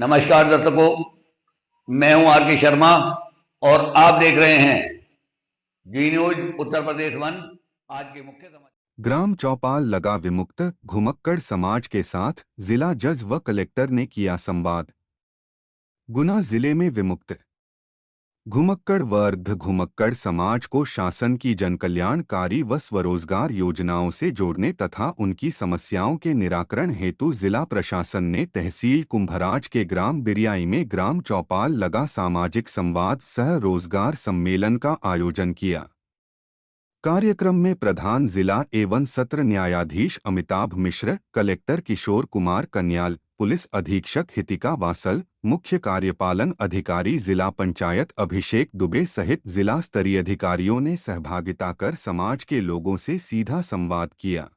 नमस्कार दर्शकों, मैं हूं आर के शर्मा और आप देख रहे हैं जी न्यूज उत्तर प्रदेश वन। आज के मुख्य समाचार। ग्राम चौपाल लगा विमुक्त घुमक्कड़ समाज के साथ जिला जज व कलेक्टर ने किया संवाद। गुना जिले में विमुक्त घुमक्कड़ व अर्ध घुमक्कड़ समाज को शासन की जनकल्याणकारी व स्वरोजगार योजनाओं से जोड़ने तथा उनकी समस्याओं के निराकरण हेतु जिला प्रशासन ने तहसील कुंभराज के ग्राम बिरियाई में ग्राम चौपाल लगा सामाजिक संवाद सह रोजगार सम्मेलन का आयोजन किया। कार्यक्रम में प्रधान जिला एवं सत्र न्यायाधीश अमिताभ मिश्र, कलेक्टर किशोर कुमार कन्याल, पुलिस अधीक्षक हितिका वासल, मुख्य कार्यपालन अधिकारी जिला पंचायत अभिषेक दुबे सहित जिला स्तरीय अधिकारियों ने सहभागिता कर समाज के लोगों से सीधा संवाद किया।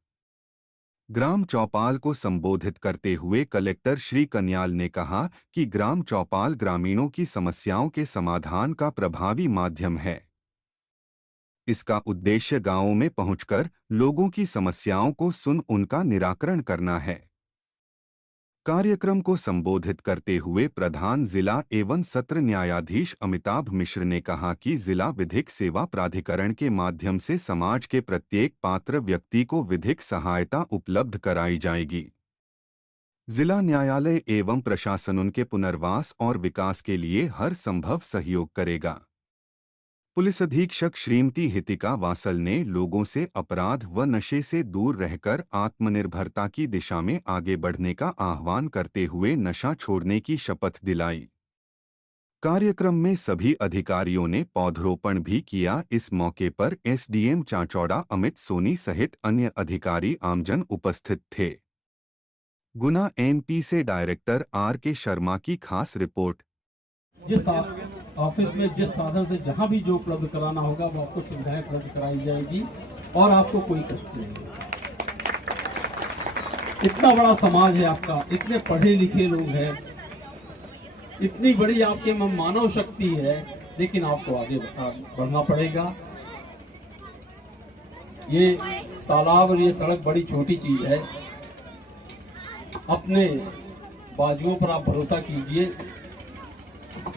ग्राम चौपाल को संबोधित करते हुए कलेक्टर श्री कन्याल ने कहा कि ग्राम चौपाल ग्रामीणों की समस्याओं के समाधान का प्रभावी माध्यम है। इसका उद्देश्य गांवों में पहुंचकर लोगों की समस्याओं को सुन उनका निराकरण करना है। कार्यक्रम को संबोधित करते हुए प्रधान जिला एवं सत्र न्यायाधीश अमिताभ मिश्र ने कहा कि जिला विधिक सेवा प्राधिकरण के माध्यम से समाज के प्रत्येक पात्र व्यक्ति को विधिक सहायता उपलब्ध कराई जाएगी। जिला न्यायालय एवं प्रशासन उनके पुनर्वास और विकास के लिए हर संभव सहयोग करेगा। पुलिस अधीक्षक श्रीमती हितिका वासल ने लोगों से अपराध व नशे से दूर रहकर आत्मनिर्भरता की दिशा में आगे बढ़ने का आह्वान करते हुए नशा छोड़ने की शपथ दिलाई। कार्यक्रम में सभी अधिकारियों ने पौधरोपण भी किया। इस मौके पर एसडीएम चाचौड़ा अमित सोनी सहित अन्य अधिकारी आमजन उपस्थित थे। गुना एमपी से डायरेक्टर आर के शर्मा की खास रिपोर्ट। जिस ऑफिस में जिस साधन से जहां भी जो उपलब्ध कराना होगा वो आपको सुविधाएं उपलब्ध कराई जाएगी और आपको कोई कष्ट नहीं होगा। इतना बड़ा समाज है आपका, इतने पढ़े लिखे लोग हैं, इतनी बड़ी आपके में मानव शक्ति है, लेकिन आपको आगे बढ़ना पड़ेगा। ये तालाब और ये सड़क बड़ी छोटी चीज है। अपने बाजुओं पर आप भरोसा कीजिए।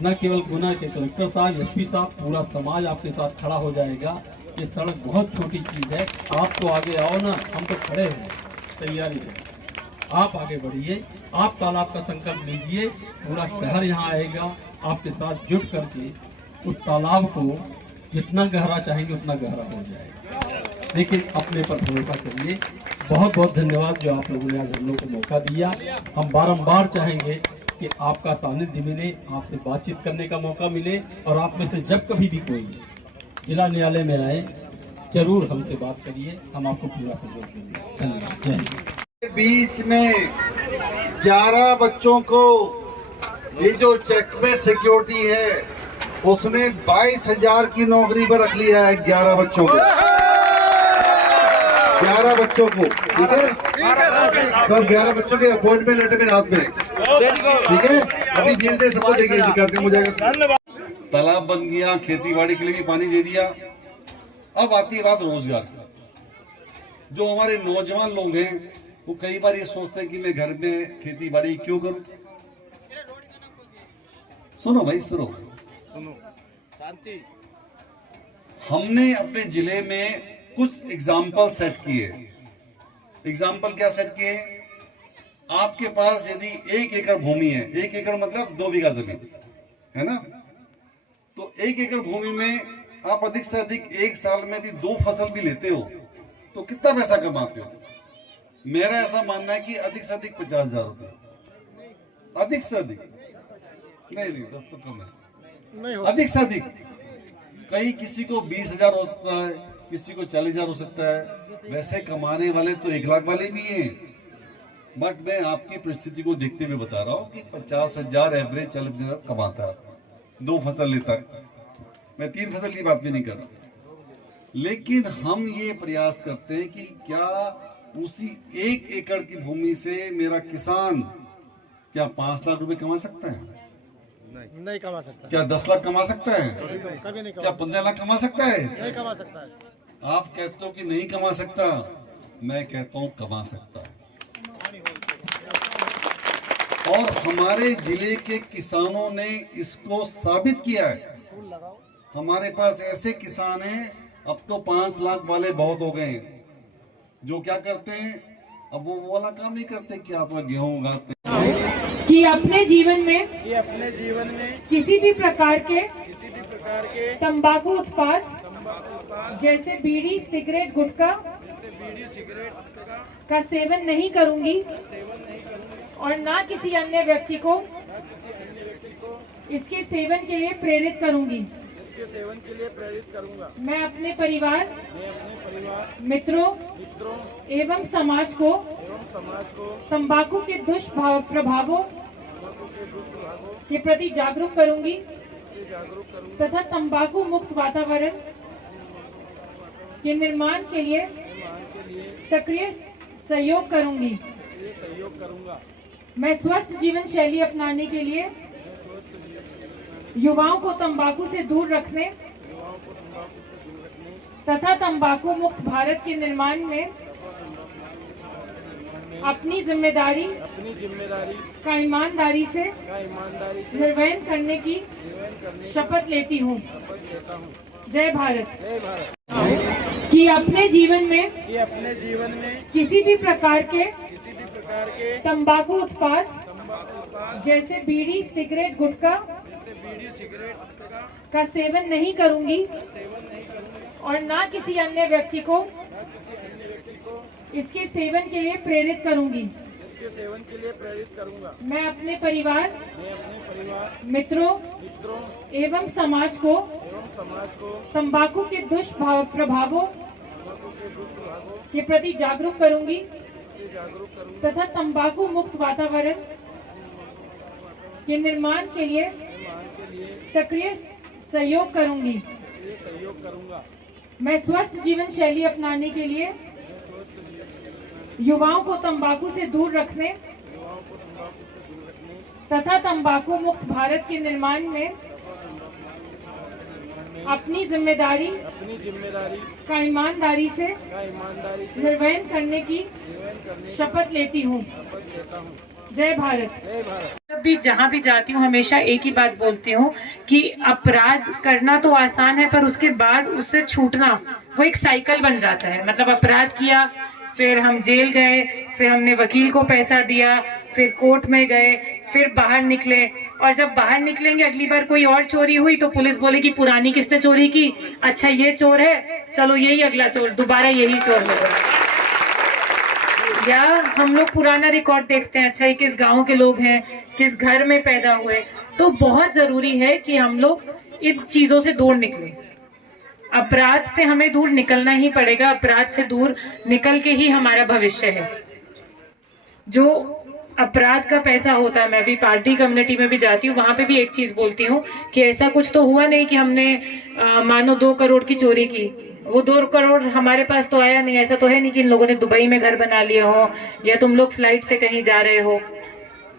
न केवल गुना के कलेक्टर साहब, एसपी साहब, पूरा समाज आपके साथ खड़ा हो जाएगा। ये सड़क बहुत छोटी चीज है। आप तो आगे आओ ना, हम तो खड़े हैं, तैयारी है। आप आगे बढ़िए, आप तालाब का संकल्प लीजिए। पूरा शहर यहाँ आएगा आपके साथ जुट करके। उस तालाब को जितना गहरा चाहेंगे उतना गहरा हो जाएगा, लेकिन अपने पर भरोसा करिए। बहुत बहुत धन्यवाद जो आप लोगों ने आज हम लोग को मौका दिया। हम बारंबार चाहेंगे कि आपका सानिध्य मिले, आपसे बातचीत करने का मौका मिले, और आप में से जब कभी भी कोई जिला न्यायालय में आए जरूर हमसे बात करिए, हम आपको पूरा सहयोग देंगे। धन्यवाद। बीच में 11 बच्चों को ये जो चेकमेट सिक्योरिटी है उसने 22,000 की नौकरी पर रख लिया है। 11 बच्चों को, 11 बच्चों को, ठीक है सर, 11 बच्चों के अपॉइंटमेंट लेटर मेरे हाथ में, ठीक है। अभी धीरे धीरे सबको देंगे, दिक्कत हो जाएगा। तालाब बन गया, खेती बाड़ी के लिए भी पानी दे दिया। अब आती है बात रोजगार की। जो हमारे नौजवान लोग हैं वो कई बार ये सोचते हैं कि मैं घर में खेती बाड़ी क्यों करूं। सुनो भाई, सुनो शांति। हमने अपने जिले में कुछ एग्जाम्पल सेट किए। एग्जाम्पल क्या सेट किए? आपके पास यदि 1 एकड़ भूमि है, 1 एकड़ मतलब 2 बीघा जमीन है ना, तो 1 एकड़ भूमि में आप अधिक से अधिक एक साल में यदि 2 फसल भी लेते हो तो कितना पैसा कमाते हो? मेरा ऐसा मानना है कि अधिक से अधिक 50,000 रुपये, अधिक से अधिक नहीं 10 तो कम है, अधिक से अधिक। कहीं किसी को 20,000 हो सकता है, किसी को 40,000 हो सकता है। वैसे कमाने वाले तो 1 लाख वाले भी हैं, बट मैं आपकी परिस्थिति को देखते हुए बता रहा हूँ कि 50,000 एवरेज 40,000 कमाता है, 2 फसल लेता है। मैं 3 फसल की बात भी नहीं कर रहा, लेकिन हम ये प्रयास करते हैं कि क्या उसी 1 एकड़ की भूमि से मेरा किसान क्या 5 लाख रुपए कमा सकता है? नहीं कमा सकता। क्या 10 लाख कमा सकता है? कभी नहीं। क्या 15 लाख कमा सकता है? नहीं कमा सकता है। आप कहते हो कि नहीं कमा सकता, मैं कहता हूं कमा सकता है। और हमारे जिले के किसानों ने इसको साबित किया है। हमारे पास ऐसे किसान हैं, अब तो 5 लाख वाले बहुत हो गए हैं, जो क्या करते हैं, अब वो वाला काम नहीं करते कि आप गेहूं उगाते कि अपने जीवन में किसी भी प्रकार के तंबाकू उत्पाद जैसे बीड़ी, सिगरेट, गुटखा का सेवन नहीं करूंगी और ना किसी अन्य व्यक्ति को इसके सेवन के लिए प्रेरित करूंगी। मैं अपने परिवार, मित्रों एवं समाज को तंबाकू के दुष्प्रभावों के प्रति जागरूक करूंगी तथा तंबाकू मुक्त वातावरण के निर्माण के लिए सक्रिय सहयोग करूंगी। मैं स्वस्थ जीवन शैली अपनाने के लिए युवाओं को तंबाकू से दूर रखने तथा तंबाकू मुक्त भारत के निर्माण में अपनी जिम्मेदारी का ईमानदारी से निर्वहन करने की शपथ लेती हूँ। जय भारत। कि अपने जीवन में किसी भी प्रकार के तंबाकू उत्पाद जैसे बीड़ी, सिगरेट, गुटखा का सेवन नहीं करूंगी और ना किसी अन्य व्यक्ति को इसके सेवन के लिए प्रेरित करूंगी। मैं अपने परिवार, मित्रों एवं समाज को तंबाकू के दुष्प्रभावों के प्रति जागरूक करूंगी तथा तंबाकू मुक्त वातावरण के निर्माण के लिए सक्रिय सहयोग करूंगी। मैं स्वस्थ जीवन शैली अपनाने के लिए युवाओं को तंबाकू से दूर रखने तथा तंबाकू मुक्त भारत के निर्माण में अपनी जिम्मेदारी का ईमानदारी से निर्वहन करने की शपथ लेती हूँ। जय भारत। जब भी जहाँ भी जाती हूँ हमेशा एक ही बात बोलती हूँ कि अपराध करना तो आसान है, पर उसके बाद उससे छूटना वो एक साइकिल बन जाता है। मतलब अपराध किया, फिर हम जेल गए, फिर हमने वकील को पैसा दिया, फिर कोर्ट में गए, फिर बाहर निकले, और जब बाहर निकलेंगे अगली बार कोई और चोरी हुई तो पुलिस बोलेगी पुरानी किसने चोरी की, अच्छा ये चोर है, चलो यही अगला चोर, दोबारा यही चोर होगा। या हम लोग पुराना रिकॉर्ड देखते हैं, अच्छा ये किस गांव के लोग हैं, किस घर में पैदा हुए। तो बहुत जरूरी है कि हम लोग इन चीजों से दूर निकलें। अपराध से हमें दूर निकलना ही पड़ेगा, अपराध से दूर निकल के ही हमारा भविष्य है। जो अपराध का पैसा होता है, मैं भी पार्टी कम्युनिटी में भी जाती हूँ, वहां पे भी एक चीज बोलती हूँ कि ऐसा कुछ तो हुआ नहीं कि हमने मानो 2 करोड़ की चोरी की, वो 2 करोड़ हमारे पास तो आया नहीं। ऐसा तो है नहीं कि इन लोगों ने दुबई में घर बना लिए हो या तुम लोग फ्लाइट से कहीं जा रहे हो।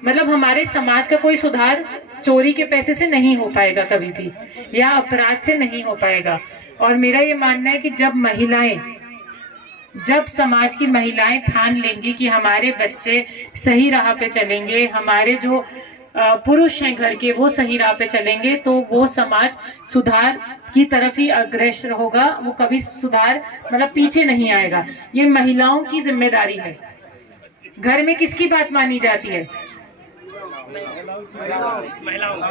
मतलब हमारे समाज का कोई सुधार चोरी के पैसे से नहीं हो पाएगा कभी भी, या अपराध से नहीं हो पाएगा। और मेरा ये मानना है कि जब समाज की महिलाएं ठान लेंगी कि हमारे बच्चे सही राह पे चलेंगे, हमारे जो पुरुष हैं घर के वो सही राह पे चलेंगे, तो वो समाज सुधार की तरफ ही अग्रसर होगा, वो कभी सुधार मतलब पीछे नहीं आएगा। ये महिलाओं की जिम्मेदारी है। घर में किसकी बात मानी जाती है?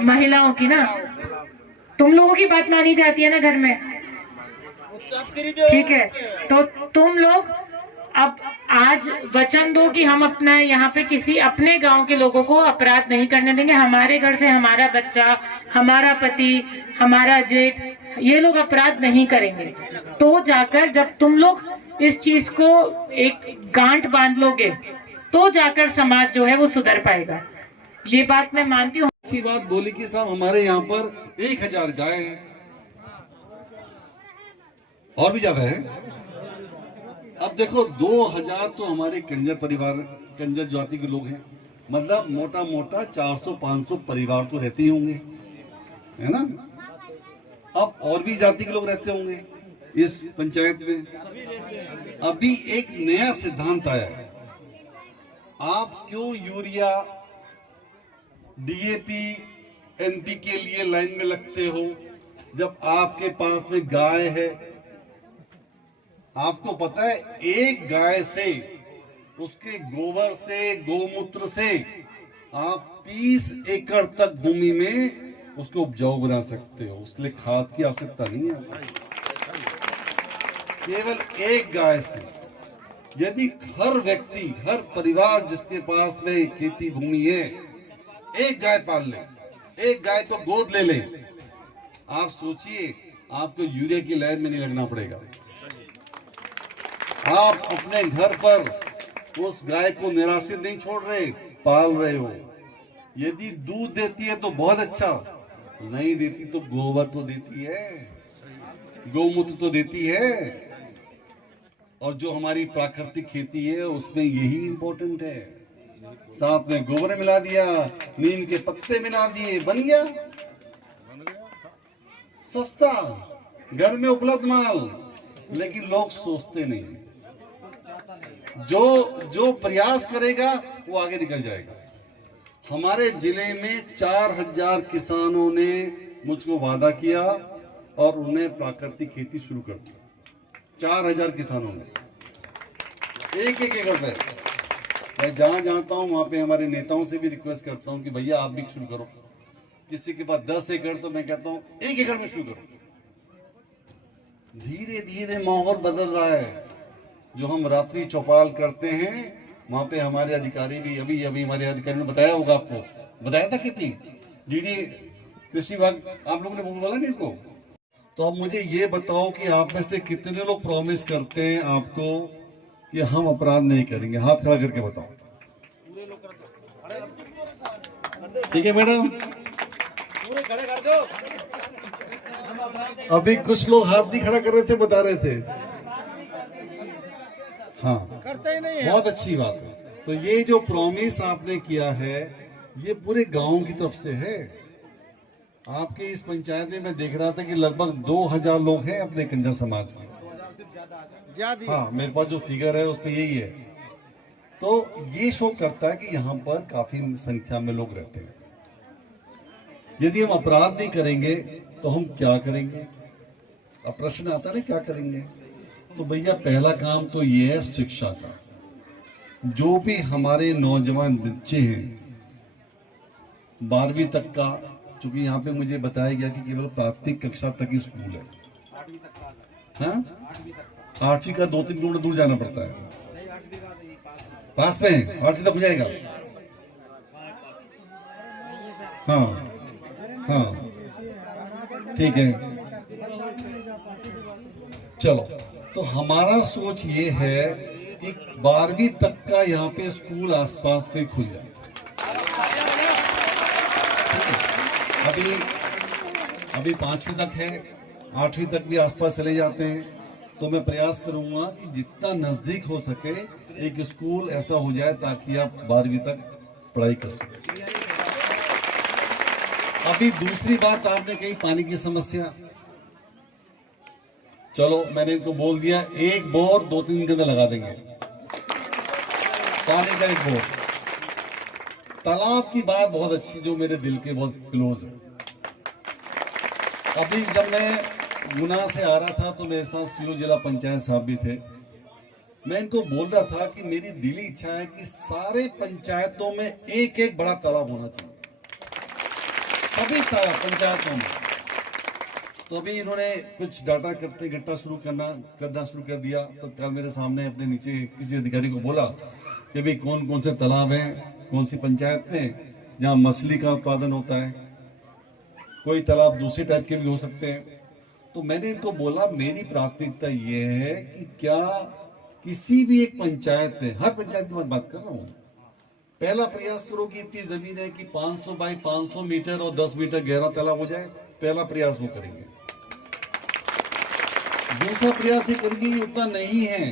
महिलाओं की ना। तुम लोगों की बात मानी जाती है ना घर में, ठीक है? तो तुम लोग अब आज वचन दो कि हम अपना यहाँ पे किसी अपने गांव के लोगों को अपराध नहीं करने देंगे। हमारे घर से हमारा बच्चा, हमारा पति, हमारा जेठ, ये लोग अपराध नहीं करेंगे। तो जाकर जब तुम लोग इस चीज को एक गांठ बांध लोगे तो जाकर समाज जो है वो सुधर पाएगा। ये बात मैं मानती हूँ। अच्छी बात बोली कि साहब हमारे यहाँ पर 1000 गाय हैं और भी ज्यादा है। अब देखो 2000 तो हमारे कंजर परिवार, कंजर जाति के लोग हैं, मतलब मोटा मोटा 400-500 परिवार तो रहते ही होंगे, है ना? अब और भी जाति के लोग रहते होंगे इस पंचायत में। अभी एक नया सिद्धांत आया है, आप क्यों यूरिया डीएपी एनपी के लिए लाइन में लगते हो, जब आपके पास में गाय है, आपको पता है एक गाय से, उसके गोबर से, गोमूत्र से आप 30 एकड़ तक भूमि में उसको उपजाऊ बना सकते हो। उसके लिए खाद की आवश्यकता नहीं है। केवल एक गाय से यदि हर व्यक्ति, हर परिवार जिसके पास में खेती भूमि है, एक गाय पाल ले, एक गाय को गोद ले ले, आप सोचिए आपको यूरिया की लाइन में नहीं लगना पड़ेगा। आप अपने घर पर उस गाय को निराश्रित नहीं छोड़ रहे, पाल रहे हो। यदि दूध देती है तो बहुत अच्छा, नहीं देती तो गोबर तो देती है, गौमूत्र तो देती है। और जो हमारी प्राकृतिक खेती है उसमें यही इंपॉर्टेंट है। साथ में गोबर मिला दिया, नीम के पत्ते मिला दिए, बन गया सस्ता, घर में उपलब्ध माल। लेकिन लोग सोचते नहीं, जो प्रयास करेगा वो आगे निकल जाएगा। हमारे जिले में 4000 किसानों ने मुझको वादा किया और उन्हें प्राकृतिक खेती शुरू कर दी। 4000 किसानों ने, एक एकड़ पे। मैं जहां जाता हूं वहां पे हमारे नेताओं से भी रिक्वेस्ट करता हूं कि भैया आप भी शुरू करो। किसी के पास 10 एकड़ तो मैं कहता हूं 1 एकड़ में शुरू करो। धीरे धीरे माहौल बदल रहा है। जो हम रात्रि चौपाल करते हैं वहां पे हमारे अधिकारी भी, अभी हमारे अधिकारी ने बताया होगा, आपको बताया था कि डीडी कृषि विभाग, आप लोगों ने बोला नहीं इनको। तो अब मुझे ये बताओ कि आप में से कितने लोग प्रॉमिस करते हैं आपको कि हम अपराध नहीं करेंगे? हाथ खड़ा करके बताओ। ठीक है मैडम, पूरे खड़े कर दो। अभी कुछ लोग हाथ नहीं खड़ा कर रहे थे, बता रहे थे। हाँ, करते ही नहीं है। बहुत अच्छी बात है। तो ये जो प्रॉमिस आपने किया है ये पूरे गांव की तरफ से है। आपके इस पंचायत में मैं देख रहा था कि लगभग 2000 लोग हैं अपने कंजर समाज के। ज्यादा। हाँ, मेरे पास जो फिगर है उसमें यही है। तो ये शो करता है कि यहाँ पर काफी संख्या में लोग रहते हैं। यदि हम अपराध नहीं करेंगे तो हम क्या करेंगे? अब प्रश्न आता है ना, क्या करेंगे? तो भैया पहला काम तो ये है शिक्षा का। जो भी हमारे नौजवान बच्चे हैं 12वीं तक का, चूंकि यहाँ पे मुझे बताया गया कि केवल प्राथमिक कक्षा तक ही स्कूल है, हाँ? 8वीं का 2-3 किलोमीटर दूर जाना पड़ता है। पास में 8वीं तक हो जाएगा। हाँ हाँ, ठीक है। चलो, तो हमारा सोच ये है कि 12वीं तक का यहाँ पे स्कूल आसपास के खुल जाए। अभी 5वीं तक है, 8वीं तक भी आसपास चले जाते हैं। तो मैं प्रयास करूंगा कि जितना नजदीक हो सके एक स्कूल ऐसा हो जाए ताकि आप 12वीं तक पढ़ाई कर सकें। अभी दूसरी बात आपने कही, पानी की समस्या। चलो, मैंने इनको बोल दिया, एक बोर 2-3 दिन के अंदर लगा देंगे, पानी का एक बोर। तालाब की बात बहुत अच्छी, जो मेरे दिल के बहुत क्लोज है। अभी जब मैं गुना से आ रहा था तो मेरे साथ सीओ जिला पंचायत साहब भी थे। मैं इनको बोल रहा था कि मेरी दिली इच्छा है कि सारे पंचायतों में एक एक बड़ा तालाब होना चाहिए, सभी पंचायतों में। तो अभी इन्होंने कुछ डाटा इकट्ठा करना शुरू कर दिया। तत्काल मेरे सामने अपने नीचे किसी अधिकारी को बोला कि भाई कौन कौन से तालाब हैं कौन सी पंचायत में जहाँ मछली का उत्पादन होता है, कोई तालाब दूसरे टाइप के भी हो सकते हैं। तो मैंने इनको बोला मेरी प्राथमिकता ये है कि क्या किसी भी एक पंचायत में, हर पंचायत की मैं बात कर रहा हूँ, पहला प्रयास करो कि इतनी जमीन है कि 500 बाई 500 मीटर और 10 मीटर गहरा तालाब हो जाए। पहला प्रयास वो करेंगे। दूसरा प्रयास ये करेंगे उतना नहीं है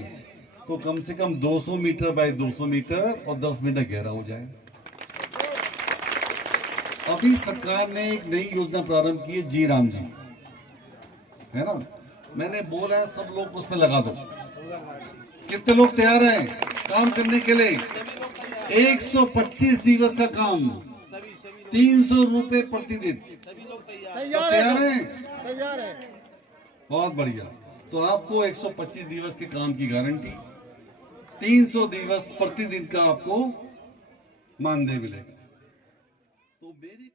तो कम से कम 200 मीटर बाई 200 मीटर और 10 मीटर गहरा हो जाए। अभी सरकार ने एक नई योजना प्रारंभ की है, जी राम जी, है ना। मैंने बोला है सब लोग उसमें लगा दो। कितने लोग तैयार हैं काम करने के लिए? 125 दिवस का काम 300 रुपए प्रतिदिन। तैयार हैं? तैयार है। बहुत बढ़िया। तो आपको 125 दिवस के काम की गारंटी, 300 दिवस प्रतिदिन का आपको मानदेय मिलेगा। तो मेरी